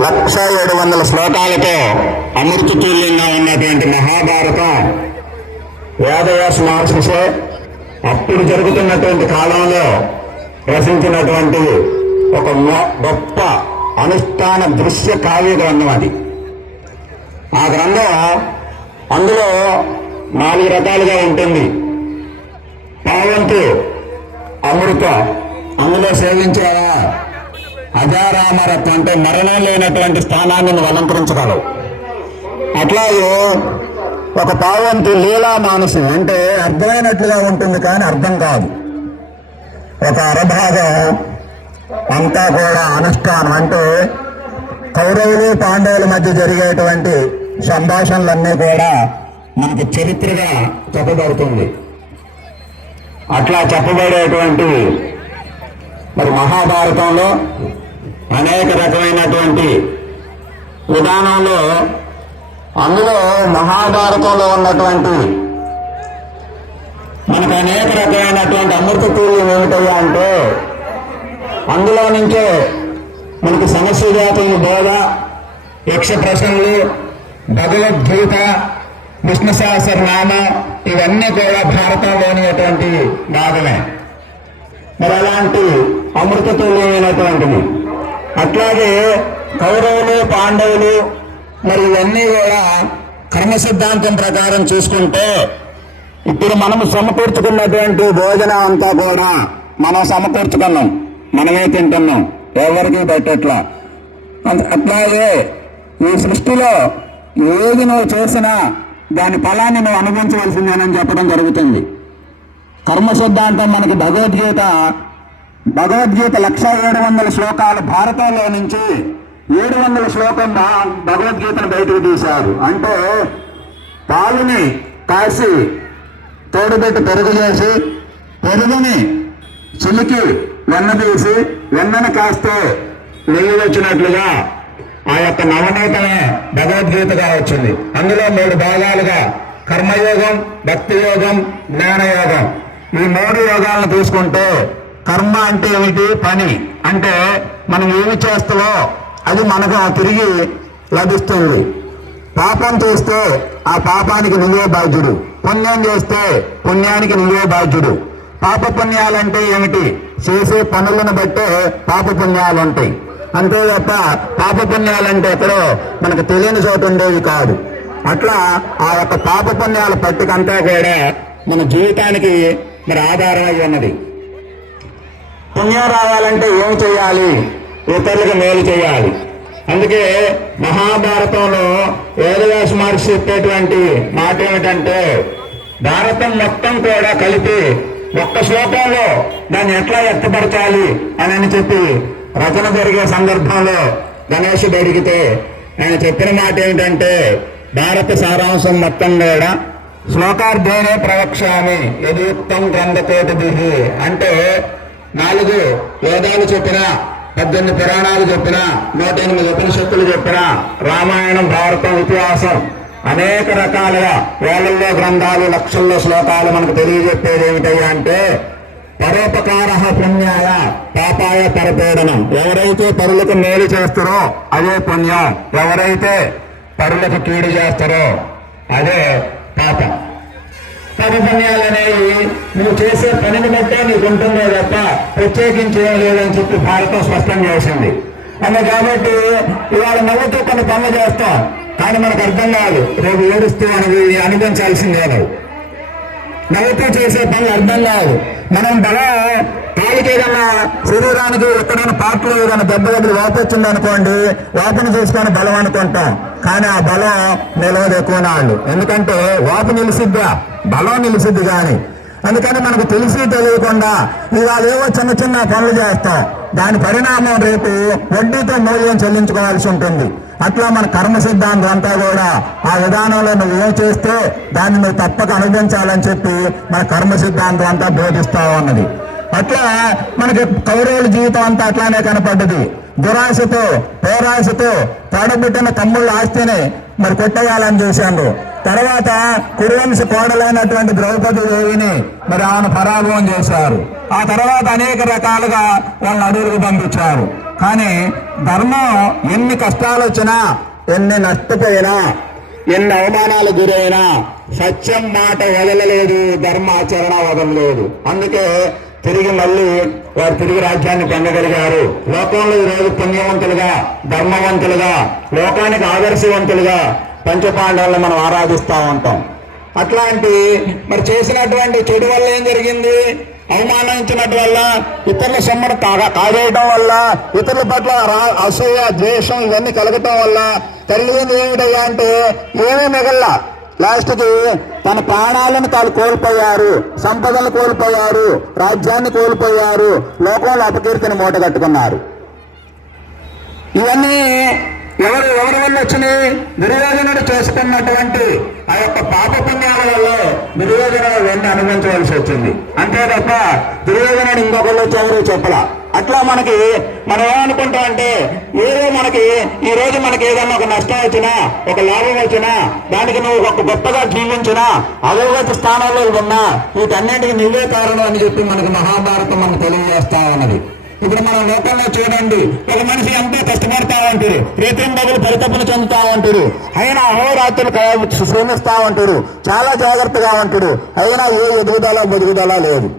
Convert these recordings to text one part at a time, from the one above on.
లక్ష ఏడు వందల శ్లోకాలతో అమృతతుల్యంగా ఉన్నటువంటి మహాభారతం వేదవ్యాస మహర్షిసే అప్పుడు జరుగుతున్నటువంటి కాలంలో రచించినటువంటి ఒక మొ- గొప్ప అనుష్ఠాన దృశ్య కావ్య గ్రంథం అది. ఆ గ్రంథం అందులో నాలుగు రకాలుగా ఉంటుంది. పావంతు అమృత అందులో సేవించారా అజారామరత్వం అంటే మరణం లేనటువంటి స్థానాన్ని నువ్వు అలంకరించగలవు. అట్లాగే ఒక పావంతి లీలా మానసు అంటే అర్థమైనట్లుగా ఉంటుంది కానీ అర్థం కాదు. ఒక అరభాగం అంతా కూడా అనుష్ఠానం అంటే కౌరవులు పాండవుల మధ్య జరిగేటువంటి సంభాషణలన్నీ కూడా మనకు చరిత్రగా చెప్పబడుతుంది. అట్లా చెప్పబడేటువంటి మరి మహాభారతంలో అనేక రకమైనటువంటి విధానంలో అందులో మహాభారతంలో ఉన్నటువంటి మనకు అనేక రకమైనటువంటి అమృత తూర్యం ఏమిటయ్యా అంటే అందులో నుంచే మనకి సమస్య జాతుల బోధ యక్ష ప్రశ్నలు భగవద్గీత విష్ణు సహస్రనామ ఇవన్నీ కూడా భారతంలోని అటువంటి భాగమే మరి అలాంటి అమృతతుల్యమైనటువంటివి అట్లాగే కౌరవులు పాండవులు మరి ఇవన్నీ కూడా కర్మ సిద్ధాంతం ప్రకారం చూసుకుంటే ఇప్పుడు మనం సమకూర్చుకున్నటువంటి భోజనం అంతా కూడా మనం సమకూర్చుకున్నాం. మనమే తింటున్నాం. ఎవరికి పెట్టట్లా. అట్లాగే ఈ సృష్టిలో ఏది నువ్వు చేసినా దాని ఫలాన్ని నువ్వు అనుభవించవలసిందేనని చెప్పడం జరుగుతుంది. కర్మ సిద్ధాంతం మనకి భగవద్గీత భగవద్గీత లక్ష ఏడు వందల శ్లోకాలు భారతంలో నుంచి ఏడు వందల శ్లోకం భగవద్గీతను బయటకు తీశారు. అంటే పాలుని కాసి తోడుబెట్టి పెరుగు చేసి పెరుగుని చిలికి వెన్న తీసి వెన్నను కాస్తే నెయ్యి వచ్చినట్లుగా ఆ యొక్క నవనీతమే భగవద్గీతగా వచ్చింది. అందులో మూడు భాగాలుగా కర్మయోగం భక్తి యోగం జ్ఞానయోగం. ఈ మూడు యోగాలను తీసుకుంటే కర్మ అంటే ఏమిటి? పని. అంటే మనం ఏమి చేస్తామో అది మనకు తిరిగి లభిస్తుంది. పాపం చేస్తే ఆ పాపానికి నువ్వే బాధ్యుడు. పుణ్యం చేస్తే పుణ్యానికి నువ్వే బాధ్యుడు. పాప పుణ్యాలంటే ఏమిటి? చేసే పనులను బట్టే పాప పుణ్యాలు ఉంటాయి. అంతే తప్ప పాప పుణ్యాలంటే ఎక్కడో మనకు తెలియని చోటు ఉండేవి కాదు. అట్లా ఆ యొక్క పాప పుణ్యాల పట్టుకంతా కూడా మన జీవితానికి మరి ఆధారమై ఉన్నది. పుణ్యం రావాలంటే ఏం చేయాలి? ఇతరులకు మేలు చేయాలి. అందుకే మహాభారతంలో వేదవ్యాస మహర్షి చెప్పేటువంటి మాట ఏమిటంటే భారతం మొత్తం కూడా కలిపి ఒక్క శ్లోకంలో దాన్ని ఎట్లా వ్యక్తపరచాలి అని అని చెప్పి రచన జరిగే సందర్భంలో గణేషుడు అడిగితే ఆయన చెప్పిన మాట ఏమిటంటే భారత సారాంశం మొత్తం కూడా శ్లోకార్థేనే ప్రవక్ష్యామి యథుక్తం గ్రంథకోటి అంటే నాలుగు వేదాలు చెప్పిన పద్దెనిమిది పురాణాలు చెప్పిన నూట ఎనిమిది ఉపనిషత్తులు చెప్పిన రామాయణం భారతం ఇతిహాసం అనేక రకాలుగా వేలల్లో గ్రంథాలు లక్షల్లో శ్లోకాలు మనకు తెలియజెప్పేది ఏమిటయ్యా అంటే పరోపకార పుణ్యాయ పాపాయ పరపీడనం. ఎవరైతే పరులకు మేలు చేస్తారో అదే పుణ్యం. ఎవరైతే పరులకు కీడు చేస్తారో అదే పాపం. పాప అనేవి నువ్వు చేసే పనిని బట్టే నీకు ఉంటుందే తప్ప ప్రత్యేకించి ఏం లేదని చెప్పి భారతం స్పష్టం చేసింది. అన్న కాబట్టి ఇవాళ నవ్వుతూ కొన్ని పనులు చేస్తాం కానీ మనకు అర్థం కాదు. రేపు ఏడుస్తూ అనేది అనుభవించాల్సిందే నువ్వు. నవ్వుతూ చేసే పనులు అర్థం కాదు. మనం బల కాలికి ఏదైనా శరీరానికి ఎక్కడైనా పాటలు ఏదైనా దెబ్బ దగ్గర వాపొచ్చింది అనుకోండి వాపుని చూసుకొని బలం అనుకుంటాం కానీ ఆ బలం నిలవదు ఎక్కువ నాళ్ళు. ఎందుకంటే వాపు నిలిసిద్దా బలం నిలిచింది కానీ అందుకని మనకు తెలిసి తెలియకుండా ఇవాళ ఏవో చిన్న చిన్న పనులు చేస్తాం. దాని పరిణామం రేపు వడ్డీతో మూల్యం చెల్లించుకోవాల్సి ఉంటుంది. అట్లా మన కర్మ సిద్ధాంతం అంతా కూడా ఆ విధానంలో నువ్వు ఏం చేస్తే దాన్ని నువ్వు తప్పక అనుభవించాలని చెప్పి మన కర్మ సిద్ధాంతం అంతా బోధిస్తావు అన్నది అట్లా మనకి కౌరవుల జీవితం అంతా అట్లానే కనపడ్డది. దురాశతో పేరాశతో తడబుట్టిన తమ్ముళ్ళ ఆస్తిని మరి కొట్టేయాలని చూశాను. తర్వాత కురువంశ కోడలైనటువంటి ద్రౌపది దేవిని మరి ఆమెను పరాభవం చేశారు. ఆ తర్వాత అనేక రకాలుగా వాళ్ళని అడవులకు పంపించారు. కానీ ధర్మం ఎన్ని కష్టాలు వచ్చినా ఎన్ని నష్టపోయినా ఎన్ని అవమానాలు గురైనా సత్యం మాట వదలలేదు ధర్మాచరణ వదలలేదు. అందుకే తిరిగి మళ్ళీ వారు తిరిగి రాజ్యాన్ని పొందగలిగారు. లోకంలో ఈరోజు పుణ్యవంతులుగా ధర్మవంతులుగా లోకానికి ఆదర్శవంతులుగా పంచపాండవులను మనం ఆరాధిస్తూ ఉంటాం. అట్లాంటి మరి చేసినటువంటి చెడు వల్ల ఏం జరిగింది? అవమానించినట్టు వల్ల ఇతరుల సొమ్మను కాగా వల్ల ఇతరుల పట్ల అసూయ ద్వేషం ఇవన్నీ కలగటం వల్ల కలిగింది ఏమిటయ్యా అంటే ఏమీ మిగల్ల. లాస్ట్కి తన ప్రాణాలను తాను కోల్పోయారు సంపదలు కోల్పోయారు రాజ్యాన్ని కోల్పోయారు లోకంలో అపకీర్తిని మూట కట్టుకున్నారు ఇవన్నీ ఎవరు ఎవరి వల్ల వచ్చినాయి దుర్యోధనుడు చేసుకున్నటువంటి ఆ యొక్క పాప పుణ్యాల వల్ల దుర్యోధనుడు వెంట అనుభవించవలసి వచ్చింది. అంతే తప్ప దుర్యోధనుడు ఇంకొకళ్ళు వచ్చి చెప్పలా. అట్లా మనకి మనం ఏమనుకుంటాం అంటే ఏదో మనకి ఈ రోజు మనకి ఏదన్నా ఒక నష్టం వచ్చినా ఒక లాభం వచ్చినా దానికి నువ్వు ఒక గొప్పగా జీవించినా అధోగతి స్థానంలో ఉన్నా వీటన్నిటికీ నువ్వే కారణం అని చెప్పి మనకి మహాభారతం మనకు తెలియజేస్తా ఉన్నది. ఇప్పుడు మనం లోకంలో చూడండి ఒక మనిషి ఎంతో కష్టపడతా ఉంటారు రీతిని బదులు పరితపన చెందుతా ఉంటారు అయినా అహోరాత్రులు శ్రమిస్తా ఉంటారు చాలా జాగ్రత్తగా ఉంటాడు అయినా ఏ ఎదుగుదల బతుకుదల లేదు.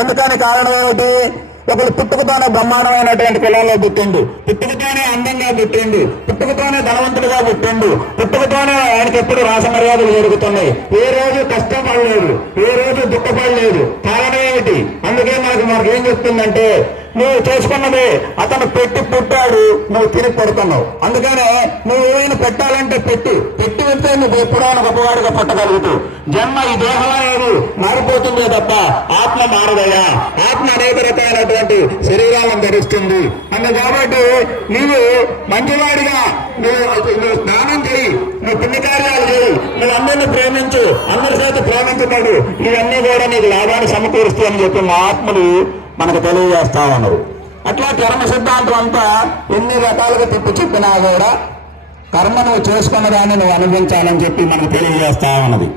ఎందుకని కారణం ఏమిటి? ఒకడు పుట్టుకతోనే బ్రహ్మాండమైనటువంటి పిల్లల్లో పుట్టిండు. పుట్టుకతోనే అందంగా పుట్టిండు. పుట్టుకతోనే ధనవంతుడిగా పుట్టిండు. పుట్టుకతోనే ఆయనకి ఎప్పుడు రాసమర్యాదలు జరుగుతున్నాయి. ఏ రోజు కష్టపడలేదు. ఏ రోజు దుఃఖపడలేదు. కారణం ఏమిటి? అందుకే మనకు ఏం చెప్తుందంటే నువ్వు చేసుకున్నది అతను పెట్టి పుట్టాడు నువ్వు తిరిగి పడుతున్నావు అందుకనే నువ్వు ఏమైనా పెట్టాలంటే పెట్టి. పెట్టి వెళ్తే నువ్వు ఎప్పుడో గొప్పవాడిగా పట్టగలుగుతూ జన్మ ఈ దేహం అనేది మారిపోతుందే తప్ప ఆత్మ మారదయా ఆత్మ అనేక రకాలైనటువంటి శరీరాలను ధరిస్తుంది. అందు కాబట్టి నీవు మంచివాడిగా నువ్వు నువ్వు స్నానం చేయి. నువ్వు పుణ్యకార్యాలు చేయి. నువ్వు అందరిని ప్రేమించు. అందరి చేత ప్రేమించుతాడు. ఇవన్నీ కూడా నీకు లాభాన్ని సమకూరుస్తాయని చెప్పి మా ఆత్మలు మనకు తెలియజేస్తా ఉన్నారు. అట్లా కర్మ సిద్ధాంతం అంతా ఎన్ని రకాలుగా తిప్పి చెప్పినా కూడా కర్మ నువ్వు చేసుకున్న దాన్ని నువ్వు అనుభవించాలని చెప్పి మనకు తెలియజేస్తా ఉన్నది.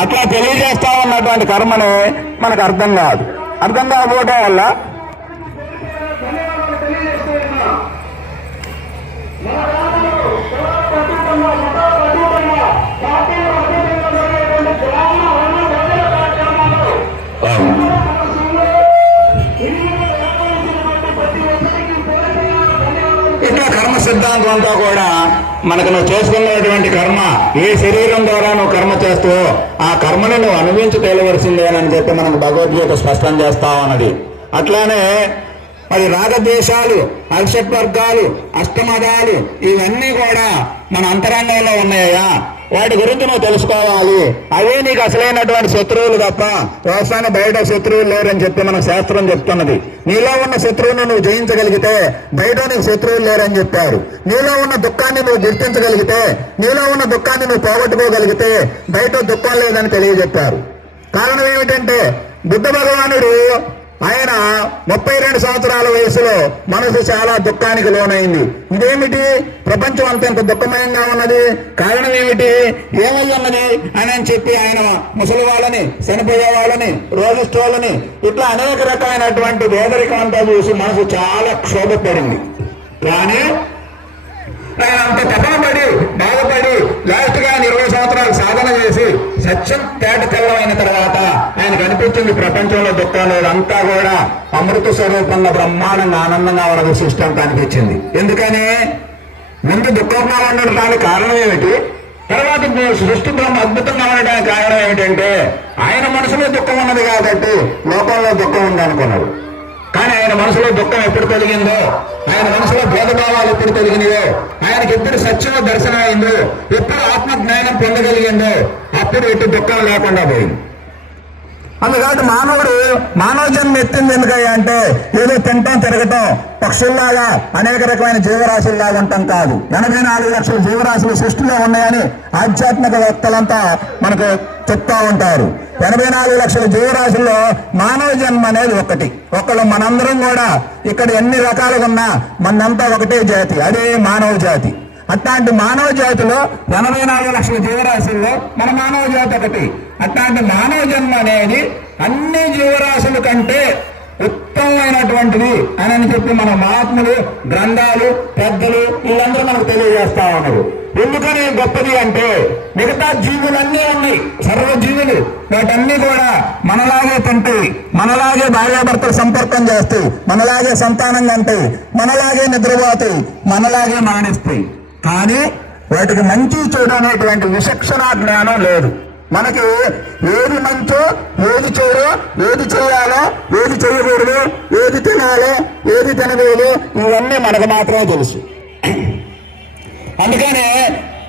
అట్లా తెలియజేస్తా ఉన్నటువంటి కర్మని మనకు అర్థం కాదు. అర్థం కాకపోవడం వల్ల సిద్ధాంతం అంతా కూడా మనకు నువ్వు చేసుకున్నటువంటి కర్మ ఏ శరీరం ద్వారా నువ్వు కర్మ చేస్తావో ఆ కర్మని నువ్వు అనుభవించి తేలవలసిందేనని చెప్పి మనకు భగవద్గీత స్పష్టం చేస్తా ఉన్నది. అట్లానే మరి రాగద్వేషాలు అరిషట్ వర్గాలు అష్టమదాలు ఇవన్నీ కూడా మన అంతరంగంలో ఉన్నాయా వాటి గురించి నువ్వు తెలుసుకోవాలి. అవే నీకు అసలైనటువంటి శత్రువులు తప్ప వ్యవసాయం బయట శత్రువులు లేరని చెప్పి మన శాస్త్రం చెప్తున్నది. నీలో ఉన్న శత్రువును నువ్వు జయించగలిగితే బయట నీకు శత్రువులు లేరని చెప్పారు. నీలో ఉన్న దుఃఖాన్ని నువ్వు గుర్తించగలిగితే నీలో ఉన్న దుఃఖాన్ని నువ్వు పోగొట్టుకోగలిగితే బయట దుఃఖం లేదని తెలియజెప్పారు. కారణం ఏమిటంటే బుద్ధ భగవానుడు ఆయన ముప్పై రెండు సంవత్సరాల వయసులో మనసు చాలా దుఃఖానికి లోనైంది. ఇదేమిటి? ప్రపంచం అంత ఇంత దుఃఖమయంగా ఉన్నది. కారణం ఏమిటి? ఏమై ఉన్నది? అని అని చెప్పి ఆయన ముసలి వాళ్ళని చనిపోయే వాళ్ళని రోగిస్టోళ్ళని ఇట్లా అనేక రకమైనటువంటి పేదరికం అంతా చూసి మనసు చాలా క్షోభపడింది. కానీ ఆయన అంత తపన పడి బాధపడి లాస్ట్గా ఇరవై సంవత్సరాలు సాధన చేసి సత్యం తేటతెల్లమైన తర్వాత ఆయన కనిపించింది ప్రపంచంలో దుఃఖం లేదు అంతా కూడా అమృత స్వరూపంగా బ్రహ్మాండంగా ఆనందంగా ఉన్నది సిస్టమ్ కనిపించింది ఎందుకని? ముందు దుఃఖంగా ఉండడానికి కారణం ఏమిటి? తర్వాత సృష్టి బ్రహ్మ అద్భుతంగా ఉండడానికి కారణం ఏమిటంటే ఆయన మనసులో దుఃఖం ఉన్నది కాబట్టి లోకంలో దుఃఖం ఉంది అనుకున్నాడు కానీ ఆయన మనసులో దుఃఖం ఎప్పుడు కలిగిందో ఆయన మనసులో భేదభావాలు ఎప్పుడు తొలగినయో? ఆయనకి ఎప్పుడు సత్యం దర్శనం అయిందో? ఎప్పుడు ఆత్మ జ్ఞానం పొందగలిగిందో? అప్పుడు ఎటు దుఃఖం లేకుండా పోయింది. అందుకని మానవుడు మానవ జన్మ ఎత్తింది ఎందుకయ్యా అంటే ఏదో తింటాం తిరగటం పక్షుల్లాగా అనేక రకమైన జీవరాశుల్లాగా ఉంటాం కాదు. ఎనభై నాలుగు లక్షల జీవరాశులు సృష్టిలో ఉన్నాయని ఆధ్యాత్మిక వ్యక్తులంతా మనకు చెప్తా ఉంటారు. ఎనభై నాలుగు లక్షల జీవరాశుల్లో మానవ జన్మ అనేది ఒకటి. ఒకళ్ళు మనందరం కూడా ఇక్కడ ఎన్ని రకాలుగా ఉన్నా మనంతా ఒకటే జాతి అదే మానవ జాతి. అట్లాంటి మానవ జాతిలో ఎనభై నాలుగు లక్షల జీవరాశుల్లో మన మానవ జాతి ఒకటి. అట్లాంటి మానవ జన్మ అనేది అన్ని జీవరాశుల కంటే ఉత్తమమైనటువంటిది అని అని చెప్పి మన మహాత్ములు గ్రంథాలు పెద్దలు వీళ్ళందరూ మనకు తెలియజేస్తా ఉన్నారు. ఎందుకని గొప్పది అంటే మిగతా జీవులన్నీ ఉన్నాయి సర్వజీవులు. వాటన్నీ కూడా మనలాగే తింటాయి మనలాగే భార్యాభర్తలు సంపర్కం చేస్తాయి మనలాగే సంతానం కంటాయి మనలాగే నిద్రపోతాయి మనలాగే మానేస్తాయి కానీ వాటికి మంచి చూడనేటువంటి అనేటువంటి విచక్షణ జ్ఞానం లేదు. మనకి ఏది మంచో ఏది చెడో ఏది చేయాలో ఏది చేయకూడదు ఏది తినాలో ఏది తినకూడదు ఇవన్నీ మనకు మాత్రమే తెలుసు. అందుకనే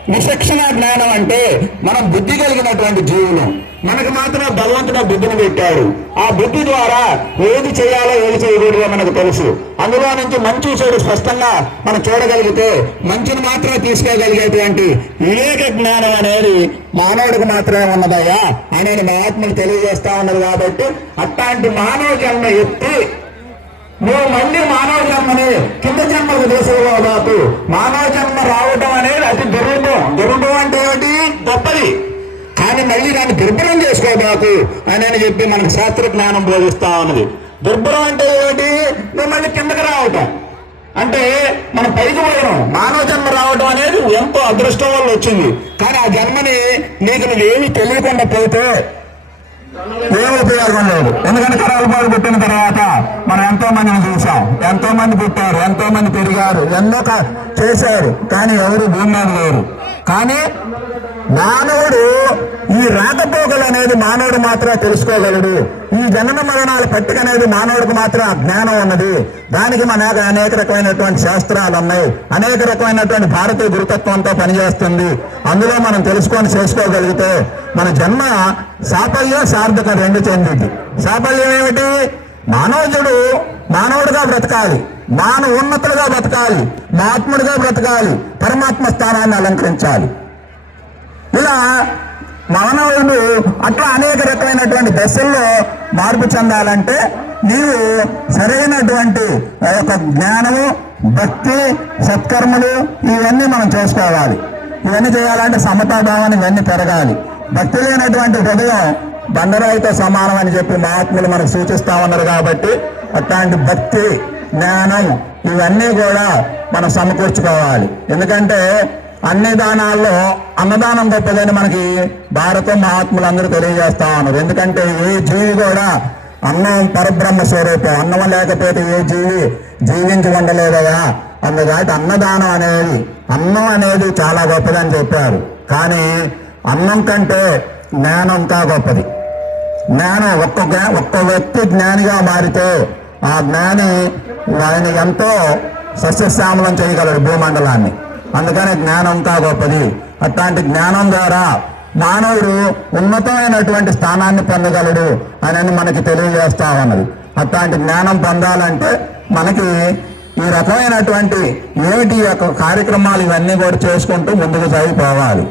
విచక్షణ జ్ఞానం అంటే మనం బుద్ధి కలిగినటువంటి జీవులు. మనకు మాత్రం బలవంతుడు బుద్ధిని పెట్టాడు. ఆ బుద్ధి ద్వారా ఏది చేయాలో ఏది చేయకూడదో మనకు తెలుసు. అందులో నుంచి మంచి చెడు స్పష్టంగా మనం చూడగలిగితే మంచిని మాత్రమే తీసుకోగలిగేటువంటి వివేక జ్ఞానం అనేది మానవుడికి మాత్రమే ఉన్నదయ్యా. అనేది మహాత్ములు తెలియజేస్తా ఉన్నది కాబట్టి అట్లాంటి మానవ జన్మ ఎత్తి నువ్వు మళ్ళీ మానవ జన్మని కింద జన్మకు తీసుకోబాకు మానవ జన్మ రావటం అనేది అతి దుర్భం దుర్భం అంటే ఏమిటి? గొప్పది. కానీ మళ్ళీ దాన్ని దుర్భరం చేసుకోబాకు అని అని చెప్పి మనకు శాస్త్ర జ్ఞానం బోధిస్తా ఉన్నది. దుర్భరం అంటే ఏమిటి? నువ్వు మళ్ళీ కిందకి రావటం. అంటే మనం పైకి పోయడం మానవ జన్మ రావడం అనేది ఎంతో అదృష్టం వల్ల వచ్చింది. కానీ ఆ జన్మని నీకు నువ్వేమీ తెలియకుండా పోతే దేవుడు ఉపయోగం లేదు ఎందుకంటే కరాలపాడు పుట్టిన తర్వాత మనం ఎంతో మందిని చూసాం. ఎంతో మంది పుట్టారు ఎంతో మంది పెరిగారు ఎన్నో చేశారు కానీ ఎవరు భూమి మీద లేరు. కానీ మానవుడు ఈ రాకపోకలు అనేది మానవుడు మాత్రమే తెలుసుకోగలడు. ఈ జనన మరణాల పట్టిక అనేది మానవుడికి మాత్రం ఆ జ్ఞానం ఉన్నది. దానికి మన అనేక రకమైనటువంటి శాస్త్రాలు ఉన్నాయి. అనేక రకమైనటువంటి భారతీయ గురుతత్వంతో పనిచేస్తుంది. అందులో మనం తెలుసుకొని చేసుకోగలిగితే మన జన్మ సాఫల్యం సార్థకం రెండు చెందింది. సాఫల్యం ఏమిటి? మానవుడు మానవుడిగా బ్రతకాలి. మానవ ఉన్నతులుగా బ్రతకాలి మహాత్ముడిగా బ్రతకాలి పరమాత్మ స్థానాన్ని అలంకరించాలి. ఇలా మానవుడు అట్లా అనేక రకమైనటువంటి దశల్లో మార్పు చెందాలంటే నీవు సరైనటువంటి ఒక యొక్క జ్ఞానము భక్తి సత్కర్మలు ఇవన్నీ మనం చేసుకోవాలి. ఇవన్నీ చేయాలంటే సమతాభావాన్ని ఇవన్నీ పెరగాలి. భక్తి లేనటువంటి హృదయం బండరాయితో సమానం అని చెప్పి మహాత్ములు మనకు సూచిస్తా ఉన్నారు కాబట్టి అట్లాంటి భక్తి జ్ఞానం. ఇవన్నీ కూడా మనం సమకూర్చుకోవాలి. ఎందుకంటే అన్ని దానాల్లో అన్నదానం గొప్పదని మనకి భారత మహాత్ములు అందరూ తెలియజేస్తా ఉన్నారు. ఎందుకంటే ఏ జీవి కూడా అన్నం పరబ్రహ్మ స్వరూపం అన్నం లేకపోతే ఏ జీవి జీవించి ఉండలేదయా అందుకని అన్నదానం అనేది అన్నం అనేది చాలా గొప్పదని చెప్పారు. కానీ అన్నం కంటే జ్ఞానం ఇంకా గొప్పది. జ్ఞానం ఒక్క ఒక్క వ్యక్తి జ్ఞానిగా మారితే ఆ జ్ఞాని ఆయన ఎంతో సస్యశ్యామలం చేయగలడు భూమండలాన్ని. అందుకనే జ్ఞానం ఇంకా గొప్పది. అట్లాంటి జ్ఞానం ద్వారా మానవుడు ఉన్నతమైనటువంటి స్థానాన్ని పొందగలడు అని మనకి తెలియజేస్తా ఉన్నది. అట్లాంటి జ్ఞానం పొందాలంటే మనకి ఈ రకమైనటువంటి ఏమిటి యొక్క కార్యక్రమాలు ఇవన్నీ కూడా చేసుకుంటూ ముందుకు సాగిపోవాలి.